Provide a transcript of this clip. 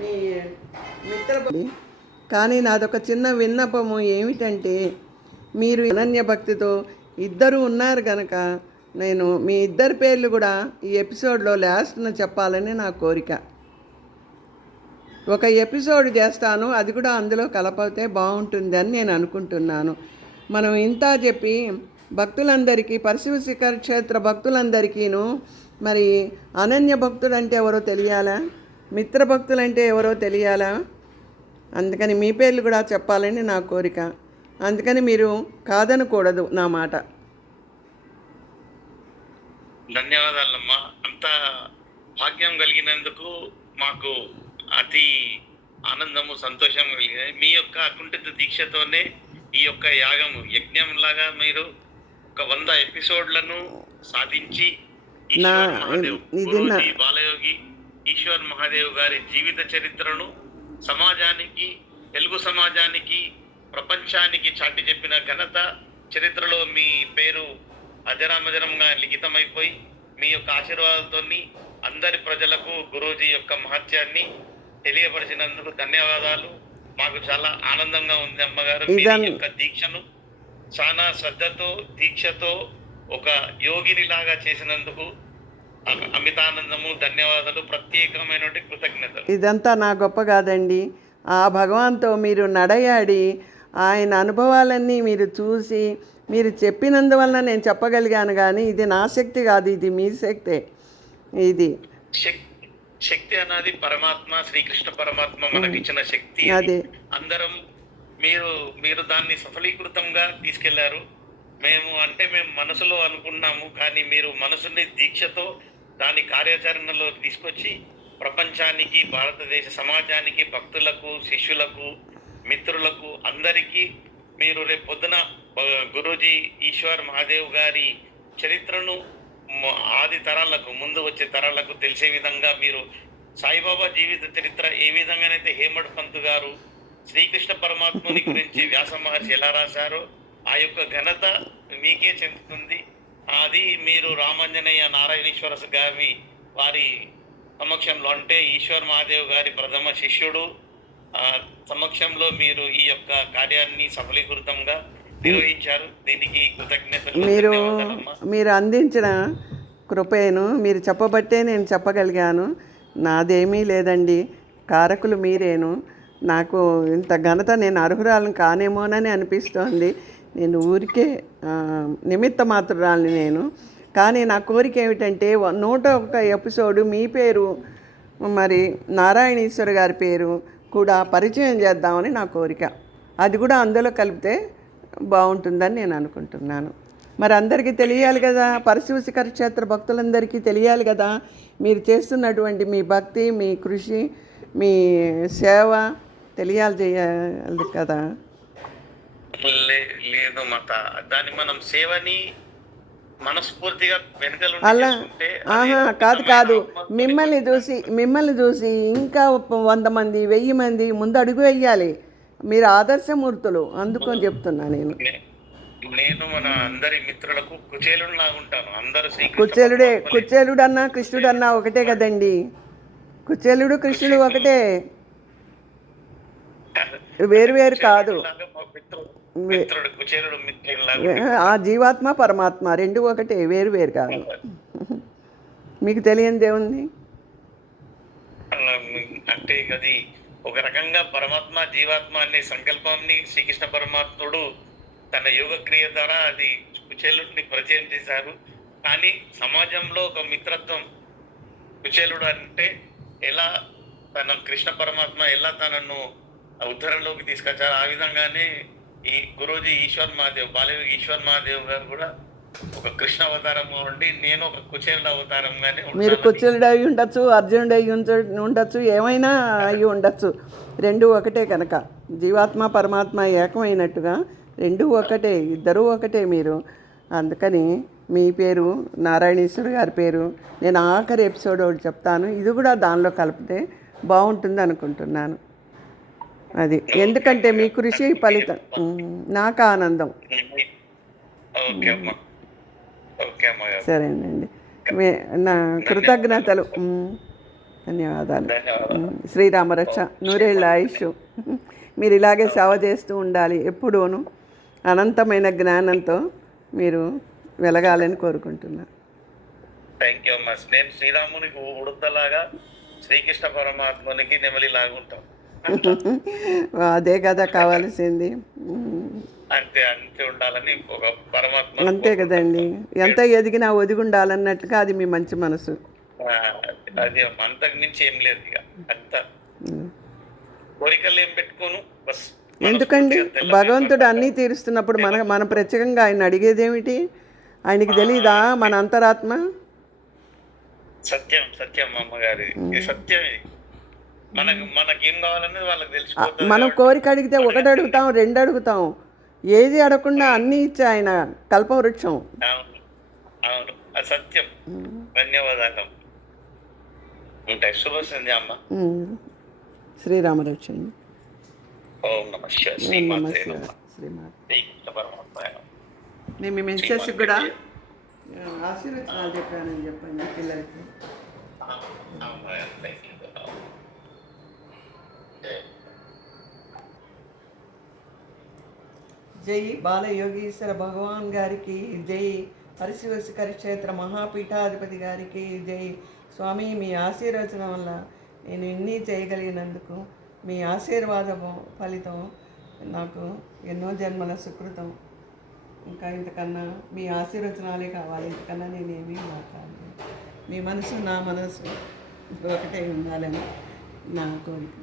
మీ మిత్ర. కానీ నాదొక చిన్న విన్నపము ఏమిటంటే, మీరు అనన్య భక్తితో ఇద్దరు ఉన్నారు కనుక నేను మీ ఇద్దరి పేర్లు కూడా ఈ ఎపిసోడ్లో లాస్ట్న చెప్పాలని నా కోరిక. ఒక ఎపిసోడ్ చేస్తాను, అది కూడా అందులో కలపతే బాగుంటుంది అని నేను అనుకుంటున్నాను. మనం ఇంత చెప్పి భక్తులందరికీ, పరశివ శిఖర క్షేత్ర భక్తులందరికీను మరి అనన్య భక్తులు అంటే ఎవరో తెలియాలా, మిత్ర భక్తులు అంటే ఎవరో తెలియాలా. అందుకని మీ పేర్లు కూడా చెప్పాలని నా కోరిక. అందుకని మీరు కాదనకూడదు నా మాట. ధన్యవాదాలమ్మా. అంత భాగ్యం కలిగినందుకు మాకు అతి ఆనందము, సంతోషం కలిగింది. మీ యొక్క అకుంఠిత దీక్షతోనే ఈ యొక్క యజ్ఞంలాగా మీరు ఒక 100 ఎపిసోడ్లను సాధించి బాలయోగి ఈశ్వర్ మహాదేవ్ గారి జీవిత చరిత్రను సమాజానికి, తెలుగు సమాజానికి, ప్రపంచానికి చాటి చెప్పిన ఘనత, చరిత్రలో మీ పేరు అజరామజరంగా లిఖితమైపోయి మీ యొక్క ఆశీర్వాదాలతో అందరి ప్రజలకు గురూజీ యొక్క మహత్యాన్ని తెలియపరిచినందుకు ధన్యవాదాలు. మాకు చాలా ఆనందంగా ఉంది అమ్మగారు. మీ యొక్క దీక్షను చాలా శ్రద్ధతో, దీక్షతో ఒక యోగిని లాగా చేసినందుకు అమితానందము, ధన్యవాదాలు, ప్రత్యేకమైన కృతజ్ఞతలు. ఇదంతా నా గొప్ప కాదండి. ఆ భగవాన్తో మీరు నడయాడి ఆయన అనుభవాలన్నీ మీరు చూసి మీరు చెప్పినందువలన నేను చెప్పగలిగాను. కానీ ఇది నా శక్తి కాదు, ఇది మీ శక్తే. ఇది శక్తి అన్నది పరమాత్మ, శ్రీకృష్ణ పరమాత్మ మనకి ఇచ్చిన శక్తి. అందరం మీరు దాన్ని సఫలీకృతంగా తీసుకెళ్లారు. మేము మనసులో అనుకున్నాము, కానీ మీరు మనసుని దీక్షతో దాని కార్యాచరణలో తీసుకొచ్చి ప్రపంచానికి, భారతదేశ సమాజానికి, భక్తులకు, శిష్యులకు, మిత్రులకు అందరికీ మీరు రేపు పొద్దున గురూజీ ఈశ్వర్ మహాదేవ్ గారి చరిత్రను ఆది తరాలకు, ముందు వచ్చే తరాలకు తెలిసే విధంగా మీరు సాయిబాబా జీవిత చరిత్ర ఏ విధంగానైతే హేమడ్ పంత్ గారు శ్రీకృష్ణ పరమాత్మని గురించి వ్యాస మహర్షి ఎలా రాశారో ఆ యొక్క ఘనత మీకే చెందుతుంది. అది మీరు రామాంజనేయ నారాయణేశ్వర గారి వారి సమక్షంలో, అంటే ఈశ్వర్ మహాదేవ్ గారి ప్రథమ శిష్యుడు సమక్షంలో మీరు ఈ యొక్క కార్యాన్ని సఫలీకృతంగా నిర్వహించారు. దీనికి కృతజ్ఞతలు. మీరు అందించిన కృపేను మీరు చెప్పబట్టే నేను చెప్పగలిగాను. నాదేమీ లేదండి, కారకులు మీరేను. నాకు ఇంత ఘనత నేను అర్హురాలను కానేమోనని అనిపిస్తోంది. నేను ఊరికే నిమిత్త మాత్రురాలని నేను. కానీ నా కోరిక ఏమిటంటే 101 ఎపిసోడు మీ పేరు మరి నారాయణేశ్వర గారి పేరు కూడా పరిచయం చేద్దామని నా కోరిక. అది కూడా అందులో కలిపితే బాగుంటుందని నేను అనుకుంటున్నాను. మరి అందరికీ తెలియాలి కదా, పరశివ శిఖర క్షేత్ర భక్తులందరికీ తెలియాలి కదా మీరు చేస్తున్నటువంటి మీ భక్తి, మీ కృషి, మీ సేవ చేయాలి కదా. లేదు మాత, దాన్ని మనం సేవని మనస్ఫూర్తిగా అలా కాదు. మిమ్మల్ని చూసి ఇంకా 100 మంది, 1000 మంది ముందు అడుగు వేయాలి. మీరు ఆదర్శమూర్తులు, అందుకని చెప్తున్నా నేను. మన అందరి మిత్రులకు కుచేలుడులాగా ఉంటాను. అందరూ కుచేలుడన్నా కృష్ణుడన్నా ఒకటే కదండి. కుచేలుడు కృష్ణుడు ఒకటే, వేరు కాదు. ఆ జీవాత్మ పరమాత్మ రెండు ఒకటే, వేరు కాదు. మీకు తెలియనిదే ఉంది అంటే అది ఒక రకంగా పరమాత్మ జీవాత్మ అనే సంకల్పాన్ని శ్రీకృష్ణ పరమాత్ముడు తన యోగ క్రియ ద్వారా అది కుచేలుడిని పరిచయం చేశారు. కానీ సమాజంలో ఒక మిత్రత్వం, కుచేలుడు అంటే ఎలా తన కృష్ణ పరమాత్మ ఎలా తనను ఉద్ధరణలోకి తీసుకొచ్చారు, ఆ విధంగానే ఈ గురూజీ ఈశ్వర్ మహాదేవ్, బాలయోగి ఈశ్వర్ మహాదేవ్ గారు కూడా ఒక కృష్ణ అవతారం ఉండి, నేను ఒక కుచేలుడు అవతారంగానే. మీరు కుచేలుడు అయి ఉండొచ్చు, అర్జునుడు అయి ఉండొచ్చు, ఏమైనా అయి ఉండొచ్చు. రెండు ఒకటే కనుక, జీవాత్మ పరమాత్మ ఏకమైనట్టుగా రెండు ఒకటే, ఇద్దరూ ఒకటే మీరు. అందుకని మీ పేరు నారాయణేశ్వర గారి పేరు నేను ఆఖరి ఎపిసోడ్ ఒకటి చెప్తాను, ఇది కూడా దానిలో కలిపితే బాగుంటుంది అనుకుంటున్నాను. అది ఎందుకంటే మీ కృషి ఫలితం నాకు ఆనందం. సరేనండి, నా కృతజ్ఞతలు. ధన్యవాదాలు. ధన్యవాదాలు. శ్రీరామ రక్ష, నూరేళ్ళ ఆయుష్. మీరు ఇలాగే సేవ చేస్తూ ఉండాలి ఎప్పుడూను. అనంతమైన జ్ఞానంతో మీరు వెలగాలని కోరుకుంటున్నా. థ్యాంక్ యూ అమ్మా. నేను శ్రీరామునికి ఉడతలాగా, శ్రీకృష్ణ పరమాత్మనికి నెమలిలాగా ఉంటాం. అదే కదా కావాల్సింది. అంతే అంతే ఉండాలని ఒక పరమాత్మ. అంతే కదండి, ఎంత ఎదిగినా ఒదిగి ఉండాలన్నట్టుగా అది మీ మంచి మనసు. అది అంతకు మించి ఏం లేదు. ఇక అంత కోరికలు ఏం పెట్టుకోను బస్. ఎందుకండి, భగవంతుడు అన్నీ తీరుస్తున్నప్పుడు మనం ప్రత్యేకంగా ఆయన అడిగేదేమిటి? ఆయనకి తెలీదా మన అంతరాత్మ? సత్యం సత్యం అమ్మగారి, ఇది సత్యం. ఇది మనకేం కావాలనేది వాళ్ళకి తెలిసిపోతుంది. మనం కోరిక అడిగితే ఒకటి అడుగుతాం, రెండు అడుగుతాం, ఏది అడగకుండా అన్నీ ఇచ్చే ఆయన కల్పవృక్షం. అవును అవును, అది సత్యం. ధన్యవాదాలు. ఉంటాయి. శుభ సంధ్య అమ్మ. శ్రీరామరక్ష. ఓం నమ శివాయ. శ్రీమాత్రే నమః. శ్రీకృష్ణ పరమాత్మ. నేను మీ మెసేజ్ కూడా ఆశీర్వచనాలు చెప్పానని చెప్పండి పిల్లలకి. జై బాలయోగీశ్వర భగవాన్ గారికి జై. హరిశివశిఖర క్షేత్ర మహాపీఠాధిపతి గారికి జై. స్వామి, మీ ఆశీర్వచనం వల్ల నేను ఇన్ని చేయగలిగినందుకు మీ ఆశీర్వాద ఫలితం నాకు ఎన్నో జన్మల సుకృతం. ఇంకా ఇంతకన్నా మీ ఆశీర్వచనాలే కావాలి, ఇంతకన్నా నేనేమీ మాట్లాడలేదు. మీ మనసు నా మనసు ఒకటే ఉండాలని నా కోరిక.